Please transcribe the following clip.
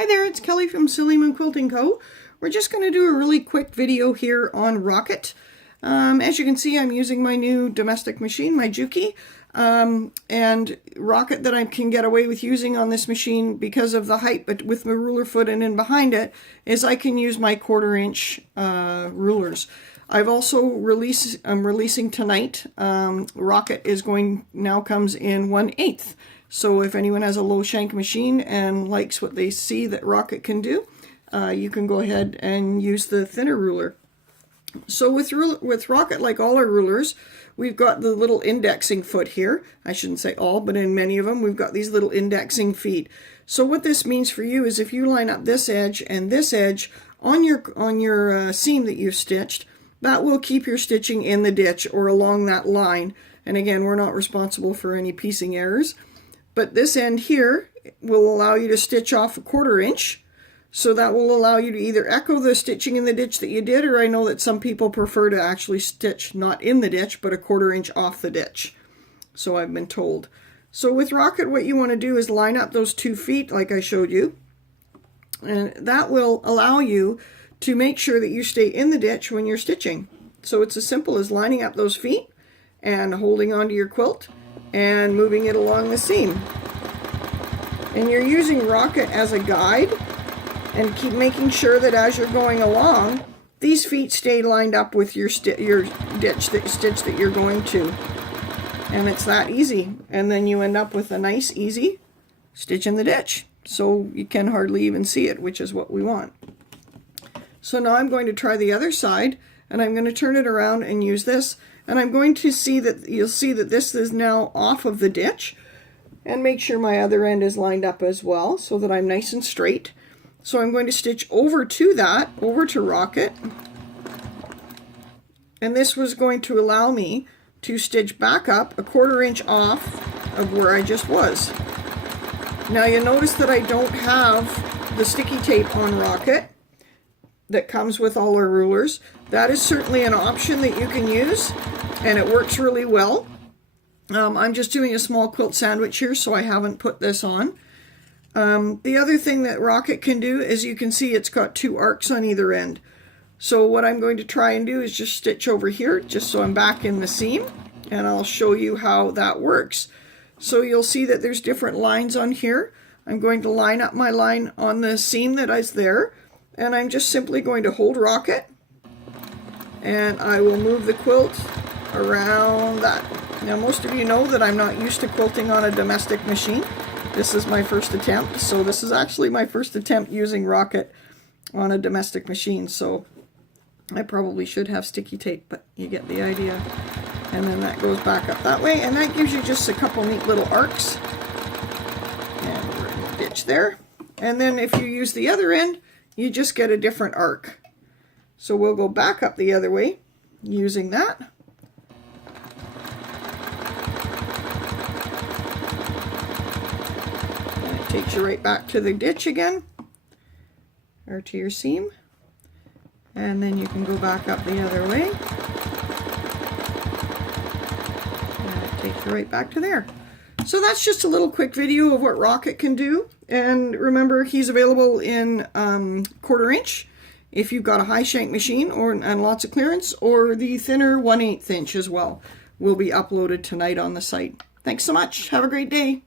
Hi there, it's Kelly from Silly Moon Quilting Co. We're just going to do a really quick video here on Rocket. As you can see, I'm using my new domestic machine, my Juki, and Rocket that I can get away with using on this machine because of the height, but with my ruler foot and in behind it, is I can use my 1/4 inch rulers. I've also I'm releasing tonight. Rocket is now comes in 1/8. So if anyone has a low shank machine and likes what they see that Rocket can do, you can go ahead and use the thinner ruler. So with Rocket, like all our rulers, we've got the little indexing foot here. I shouldn't say all, but in many of them, we've got these little indexing feet. So what this means for you is if you line up this edge and this edge on your seam that you've stitched, that will keep your stitching in the ditch or along that line. And again, we're not responsible for any piecing errors. But this end here will allow you to stitch off 1/4 inch. So that will allow you to either echo the stitching in the ditch that you did, or I know that some people prefer to actually stitch not in the ditch, but 1/4 inch off the ditch. So I've been told. So with Rocket, what you want to do is line up those 2 feet like I showed you. And that will allow you to make sure that you stay in the ditch when you're stitching. So it's as simple as lining up those feet and holding onto your quilt and moving it along the seam. And you're using Rocket as a guide, and keep making sure that as you're going along, these feet stay lined up with your stitch that you're going to. And it's that easy. And then you end up with a nice, easy stitch in the ditch. So you can hardly even see it, which is what we want. So now I'm going to try the other side, and I'm going to turn it around and use this. And I'm going to see that you'll see that this is now off of the ditch, and make sure my other end is lined up as well so that I'm nice and straight. So I'm going to stitch over to that, over to Rocket. And this was going to allow me to stitch back up 1/4 inch off of where I just was. Now you'll notice that I don't have the sticky tape on Rocket that comes with all our rulers. That is certainly an option that you can use, and it works really well. I'm just doing a small quilt sandwich here, so I haven't put this on. The other thing that Rocket can do is you can see it's got 2 arcs on either end. So what I'm going to try and do is just stitch over here, just so I'm back in the seam, and I'll show you how that works. So you'll see that there's different lines on here. I'm going to line up my line on the seam that is there, and I'm just simply going to hold Rocket, and I will move the quilt around that. Now most of you know that I'm not used to quilting on a domestic machine. This is my first attempt, so this is actually my first attempt using Rocket on a domestic machine, so I probably should have sticky tape, but you get the idea. And then that goes back up that way, and that gives you just a couple neat little arcs. And we're in the ditch there. And then if you use the other end, you just get a different arc. So we'll go back up the other way using that. And it takes you right back to the ditch again, or to your seam. And then you can go back up the other way. And it takes you right back to there. So that's just a little quick video of what Rocket can do. And remember, he's available in 1/4 inch if you've got a high shank machine and lots of clearance, or the thinner 1/8 inch as well will be uploaded tonight on the site. Thanks so much. Have a great day.